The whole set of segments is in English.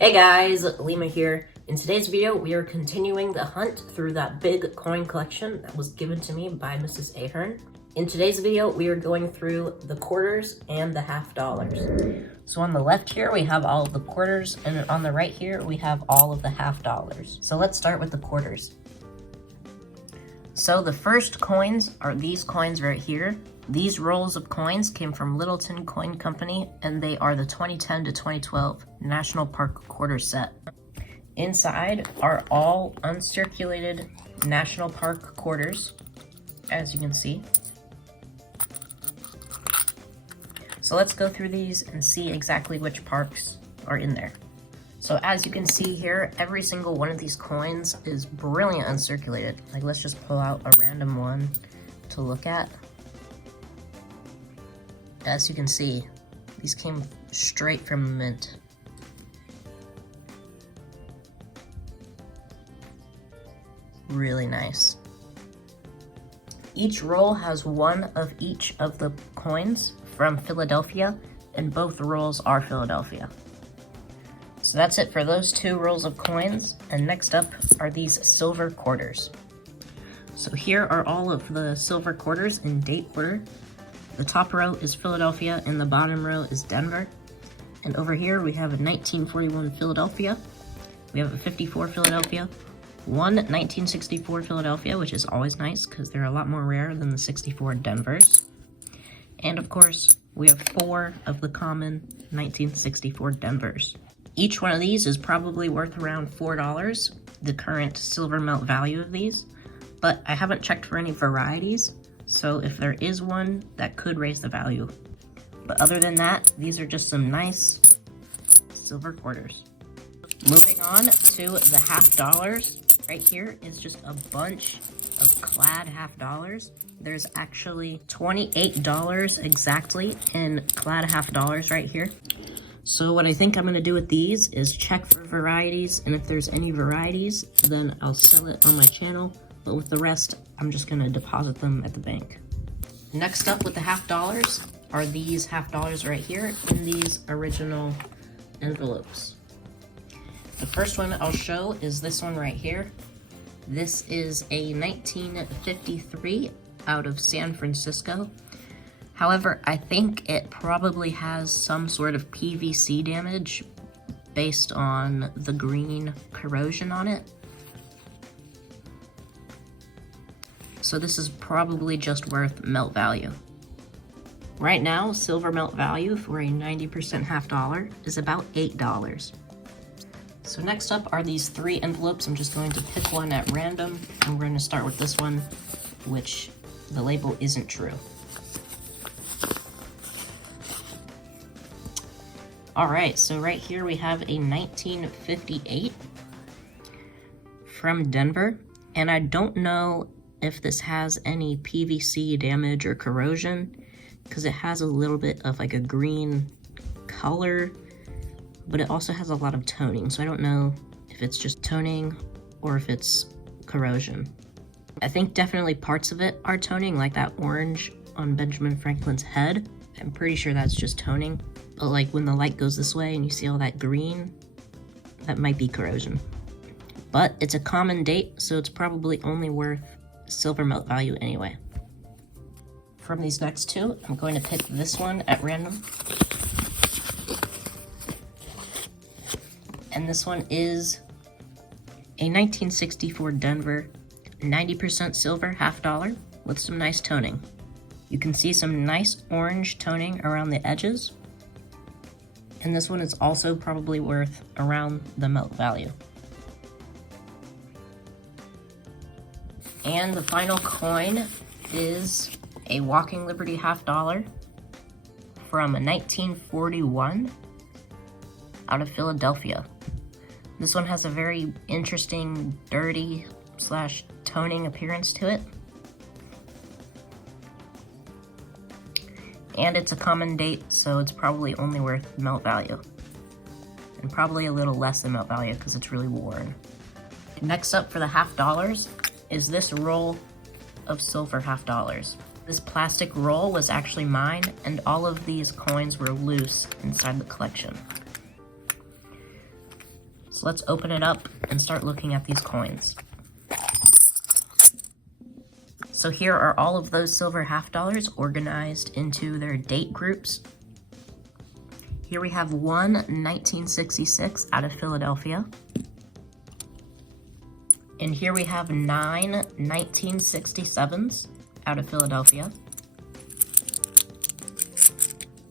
Hey guys, Lima here. In today's video, we are continuing the hunt through that big coin collection that was given to me by Mrs. Ahern. In today's video, we are going through the quarters and the half dollars. So on the left here, we have all of the quarters, and on the right here, we have all of the half dollars. So let's start with the quarters. So the first coins are these coins right here. These rolls of coins came from Littleton Coin Company, and they are the 2010 to 2012 National Park quarter set. Inside are all uncirculated National Park quarters, as you can see. So let's go through these and see exactly which parks are in there. So as you can see here, every single one of these coins is brilliant uncirculated. Like, let's just pull out a random one to look at. As you can see, these came straight from the mint. Really nice. Each roll has one of each of the coins from Philadelphia, and both rolls are Philadelphia. So that's it for those two rolls of coins, and next up are these silver quarters. So here are all of the silver quarters in date order. The top row is Philadelphia and the bottom row is Denver. And over here we have a 1941 Philadelphia, we have a 54 Philadelphia, one 1964 Philadelphia, which is always nice because they're a lot more rare than the 64 Denvers. And of course, we have 4 of the common 1964 Denvers. Each one of these is probably worth around $4, the current silver melt value of these, but I haven't checked for any varieties. So if there is one, that could raise the value. But other than that, these are just some nice silver quarters. Moving on to the half dollars. Right here is just a bunch of Clad half dollars. There's actually $28 exactly in Clad half dollars right here. So what I think I'm gonna do with these is check for varieties, and if there's any varieties, then I'll sell it on my channel. But with the rest, I'm just gonna deposit them at the bank. Next up with the half dollars are these half dollars right here in these original envelopes. The first one I'll show is this one right here. This is a 1953 out of San Francisco. However, I think it probably has some sort of PVC damage based on the green corrosion on it. So this is probably just worth melt value. Right now, silver melt value for a 90% half dollar is about $8. So next up are these 3 envelopes. I'm just going to pick one at random, and we're going to start with this one, which the label isn't true. All right, so right here we have a 1958 from Denver, and I don't know if this has any PVC damage or corrosion, because it has a little bit of like a green color, but it also has a lot of toning, so I don't know if it's just toning or if it's corrosion. I think definitely parts of it are toning, like that orange on Benjamin Franklin's head. I'm pretty sure that's just toning, but like when the light goes this way and you see all that green, that might be corrosion. But it's a common date, so it's probably only worth silver melt value anyway. From these next two, I'm going to pick this one at random. And this one is a 1964 Denver, 90% silver half dollar with some nice toning. You can see some nice orange toning around the edges. And this one is also probably worth around the melt value. And the final coin is a Walking Liberty half dollar from 1941 out of Philadelphia. This one has a very interesting dirty / toning appearance to it. And it's a common date, so it's probably only worth melt value. And probably a little less than melt value because it's really worn. Next up for the half dollars is this roll of silver half dollars. This plastic roll was actually mine, and all of these coins were loose inside the collection. So let's open it up and start looking at these coins. So here are all of those silver half dollars organized into their date groups. Here we have one 1966 out of Philadelphia. And here we have 9 1967s out of Philadelphia.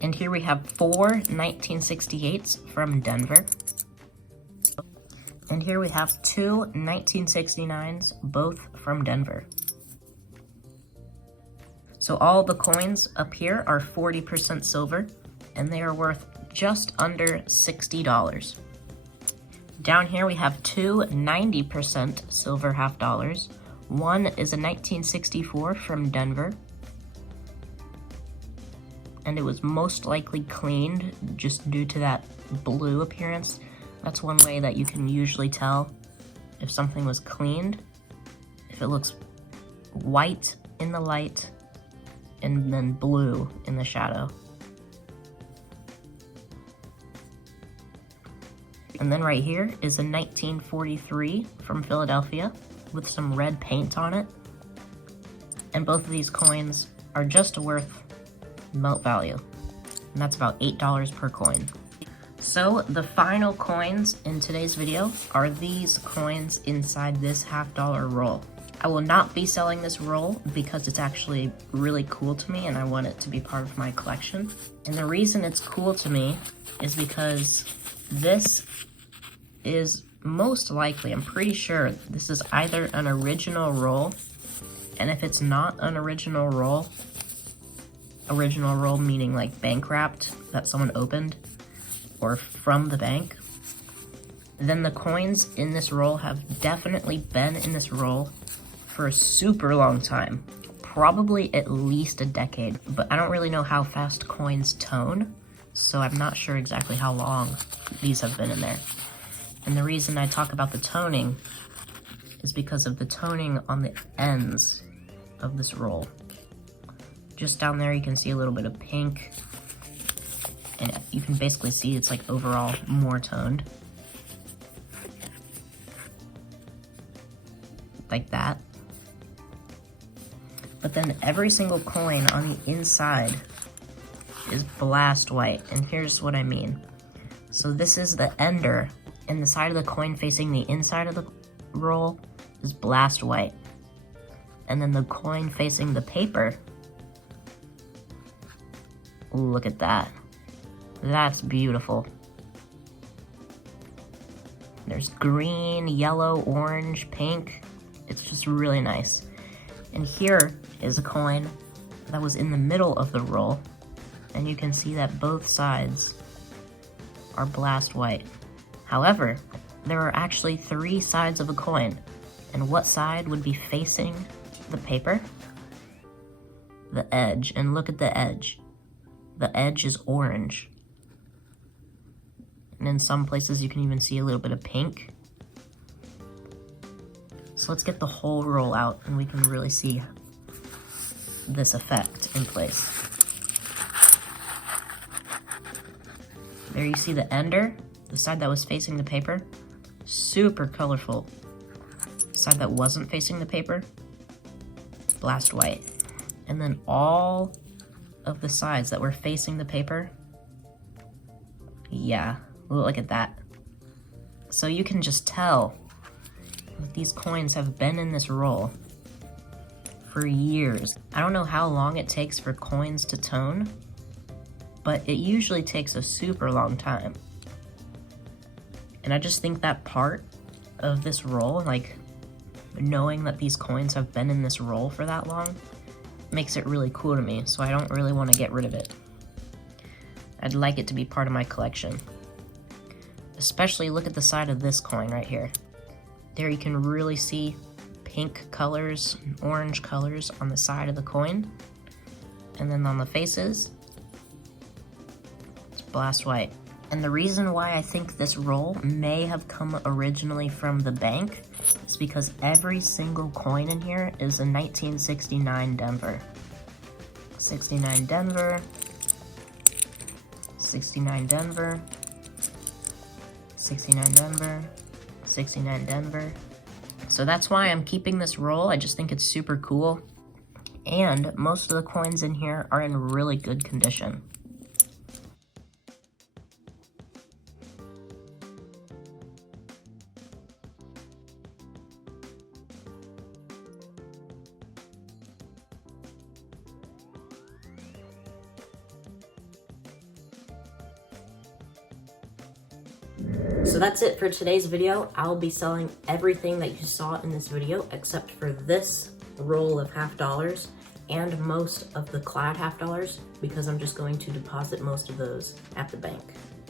And here we have 4 1968s from Denver. And here we have 2 1969s, both from Denver. So all the coins up here are 40% silver, and they are worth just under $60. Down here we have 2 90% silver half dollars. One is a 1964 from Denver, and it was most likely cleaned just due to that blue appearance. That's one way that you can usually tell if something was cleaned, if it looks white in the light and then blue in the shadow. And then right here is a 1943 from Philadelphia with some red paint on it. And both of these coins are just worth melt value, and that's about $8 per coin. So the final coins in today's video are these coins inside this half dollar roll. I will not be selling this roll because it's actually really cool to me and I want it to be part of my collection. And the reason it's cool to me is because this is most likely, I'm pretty sure, this is either an original roll, and if it's not an original roll meaning like bank wrapped that someone opened or from the bank, then the coins in this roll have definitely been in this roll for a super long time, probably at least a decade, but I don't really know how fast coins tone, so I'm not sure exactly how long these have been in there. And the reason I talk about the toning is because of the toning on the ends of this roll. Just down there you can see a little bit of pink, and you can basically see it's like overall more toned. Like that. But then every single coin on the inside is blast white, and here's what I mean. So this is the ender, and the side of the coin facing the inside of the roll is blast white. And then the coin facing the paper, look at that. That's beautiful. There's green, yellow, orange, pink. It's just really nice. And here is a coin that was in the middle of the roll, and you can see that both sides are blast white. However, there are actually 3 sides of a coin, and what side would be facing the paper? The edge, and look at the edge. The edge is orange. And in some places you can even see a little bit of pink. So let's get the whole roll out and we can really see this effect in place. There you see the ender, the side that was facing the paper, super colorful. The side that wasn't facing the paper, blast white. And then all of the sides that were facing the paper, yeah, look at that. So you can just tell that these coins have been in this roll for years. I don't know how long it takes for coins to tone, but it usually takes a super long time. And I just think that part of this roll, like knowing that these coins have been in this roll for that long, makes it really cool to me, so I don't really want to get rid of it. I'd like it to be part of my collection. Especially look at the side of this coin right here. There you can really see pink colors, orange colors on the side of the coin. And then on the faces, it's blast white. And the reason why I think this roll may have come originally from the bank is because every single coin in here is a 1969 Denver. 69 Denver, 69 Denver, 69 Denver, 69 Denver. So that's why I'm keeping this roll. I just think it's super cool. And most of the coins in here are in really good condition. So that's it for today's video. I'll be selling everything that you saw in this video except for this roll of $50 and most of the Clad $50 because I'm just going to deposit most of those at the bank.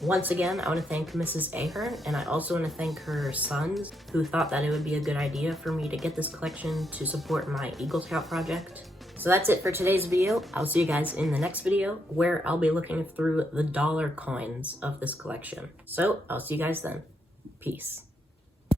Once again, I want to thank Mrs. Ahern, and I also want to thank her sons who thought that it would be a good idea for me to get this collection to support my Eagle Scout project. So that's it for today's video. I'll see you guys in the next video where I'll be looking through the dollar coins of this collection. So I'll see you guys then. Peace.